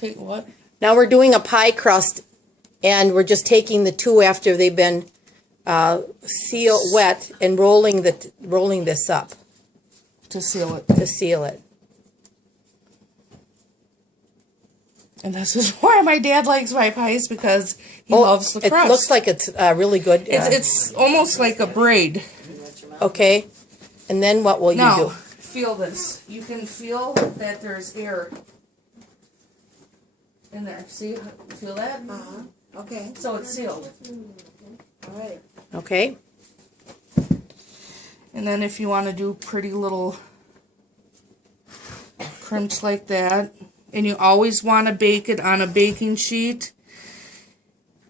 Take what? Now we're doing a pie crust, and we're just taking the two after they've been wet and rolling this up To seal it. to seal it. And this is why my dad likes my pies, because he loves the crust. It looks like it's really good. It's almost like a braid. Okay, and then what will you Now, do? feel this. You can feel that there's air in there. See? Feel that? Okay. So it's sealed. All right. Okay. And then if you want to do pretty little crimps like that, and you always want to bake it on a baking sheet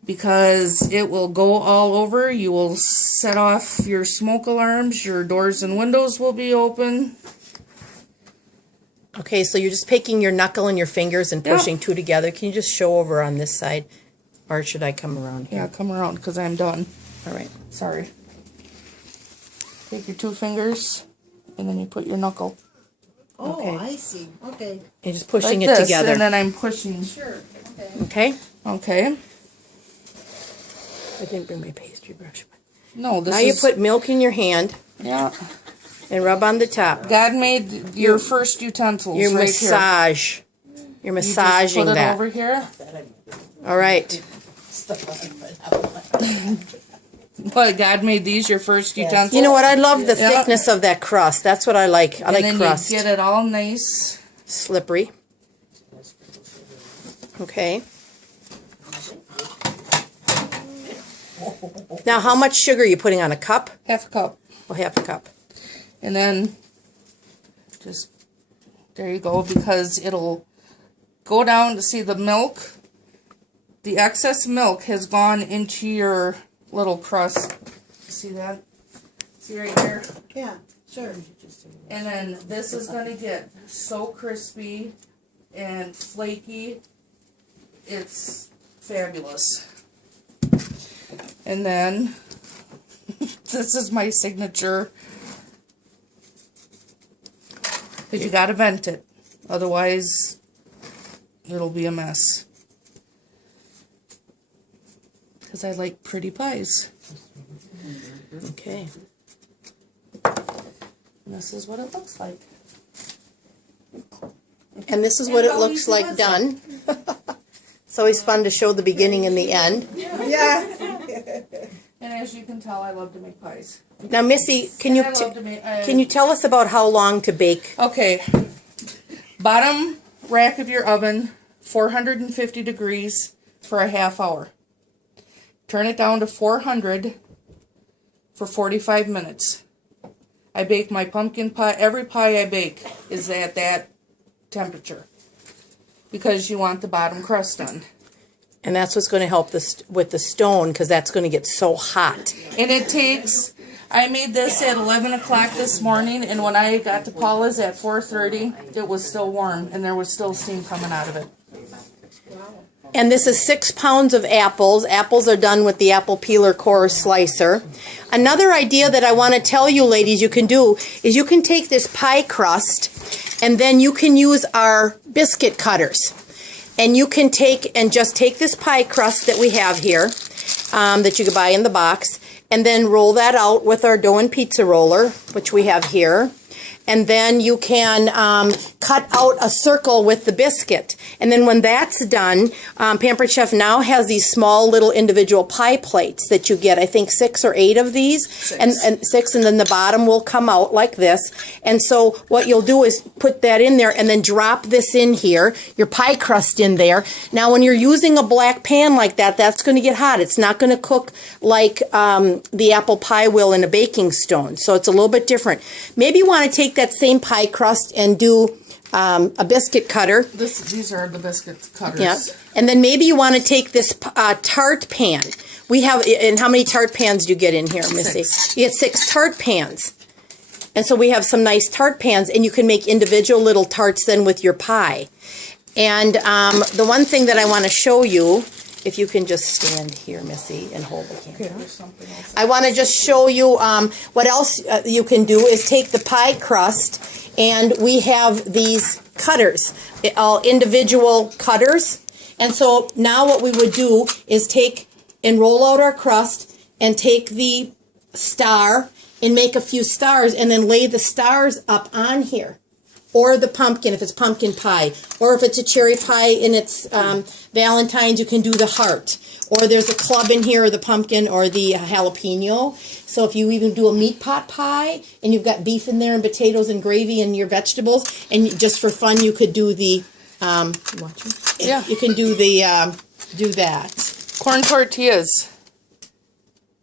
because it will go all over. You will set off your smoke alarms. Your doors and windows will be open. Okay, so you're just taking your knuckle and your fingers and Yep. pushing two together. Can you just show over on this side? Or should I come around here? Yeah, come around because I'm done. All right. Sorry. Take your two fingers and then you put your knuckle. Oh, Okay. I see. Okay. You're just pushing Like it this, together. and then I'm pushing. Sure. Okay. Okay. Okay. I didn't bring my pastry brush. No, this Now is... you put milk in your hand Yeah. and rub on the top. God made your first utensils Your right massage. You're here. You just massaging put it that. over here. All right. What, God made these your first utensils? You know what? I love the Yeah. thickness of that crust. That's what I like. I And like then crust. you get it all nice. Slippery. Okay. Now, how much sugar are you putting on? A cup? Half a cup. Oh, half a cup. And then just, there you go, because it'll go down to see the milk. The excess milk has gone into your little crust. See that? See right here? Yeah. Sure. And then this is going to get so crispy and flaky. It's fabulous. And then this is my signature. But you got to vent it. Otherwise, it'll be a mess. Because I like pretty pies. Okay. And this is what it looks like. And this is what it looks like done. It's always fun to show the beginning and the end. Yeah. And as you can tell, I love to make pies. Now, Missy, can you I love to make, can you tell us about how long to bake? Okay. Bottom rack of your oven, 450 degrees for a half hour. Turn it down to 400 for 45 minutes. I bake my pumpkin pie. Every pie I bake is at that temperature because you want the bottom crust done. And that's what's going to help this with the stone, because that's going to get so hot. And it takes, I made this at 11 o'clock this morning, and when I got to Paula's at 4:30, it was still warm, and there was still steam coming out of it. And this is 6 pounds of apples. Apples are done with the apple peeler core slicer. Another idea that I want to tell you, ladies, you can do is you can take this pie crust, and then you can use our biscuit cutters. And you can take this pie crust that we have here, that you can buy in the box, and then roll that out with our dough and pizza roller, which we have here. And then you can cut out a circle with the biscuit. And then when that's done, Pampered Chef now has these small little individual pie plates that you get, I think 6 or 8 of these. And 6, and then the bottom will come out like this. And so what you'll do is put that in there and then drop this in here, your pie crust in there. Now when you're using a black pan like that, that's going to get hot. It's not going to cook like the apple pie will in a baking stone. So it's a little bit different. Maybe you want to take that same pie crust and do a biscuit cutter. These are the biscuit cutters. Yeah. And then maybe you want to take this tart pan. We have, and how many tart pans do you get in here, Missy? 6. You get 6 tart pans. And so we have some nice tart pans, and you can make individual little tarts then with your pie. And the one thing that I want to show you, if you can just stand here, Missy, and hold the camera. Okay, there's something else. I want to just show you what else you can do is take the pie crust And we have these cutters, all individual cutters. And so now what we would do is take and roll out our crust and take the star and make a few stars and then lay the stars up on here. Or the pumpkin if it's pumpkin pie. Or if it's a cherry pie and it's Valentine's, you can do the heart. Or there's a club in here, or the pumpkin, or the jalapeno. So if you even do a meat pot pie, and you've got beef in there, and potatoes, and gravy, and your vegetables, and just for fun, you could do the, Yeah. you can do the, do that. Corn tortillas.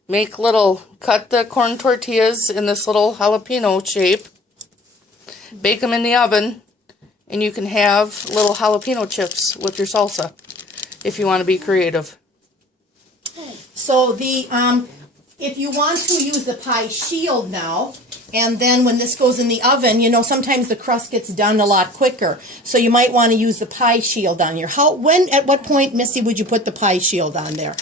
Cut the corn tortillas in this little jalapeno shape. Bake them in the oven, and you can have little jalapeno chips with your salsa, if you want to be creative. So the, if you want to use the pie shield now, and then when this goes in the oven, you know, sometimes the crust gets done a lot quicker. So you might want to use the pie shield on here. At what point, Missy, would you put the pie shield on there?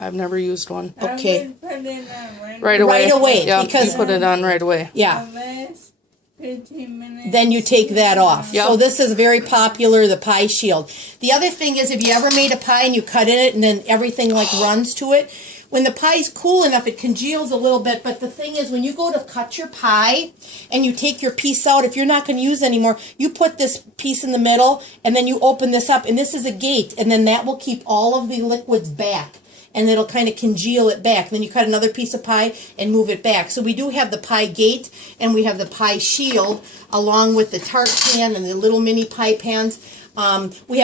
I've never used one. Okay. Put it on Right away. Right away, Yeah, because- you put it on right away. Yeah. Unless 15 minutes. Then you take that off. Yep. So this is very popular, the pie shield. The other thing is, if you ever made a pie and you cut in it and then everything like runs to it, when the pie's cool enough, it congeals a little bit. But the thing is, when you go to cut your pie and you take your piece out, if you're not going to use it anymore, you put this piece in the middle and then you open this up, and this is a gate, and then that will keep all of the liquids back. And it'll kind of congeal it back. Then you cut another piece of pie and move it back. So we do have the pie gate and we have the pie shield along with the tart pan and the little mini pie pans. We have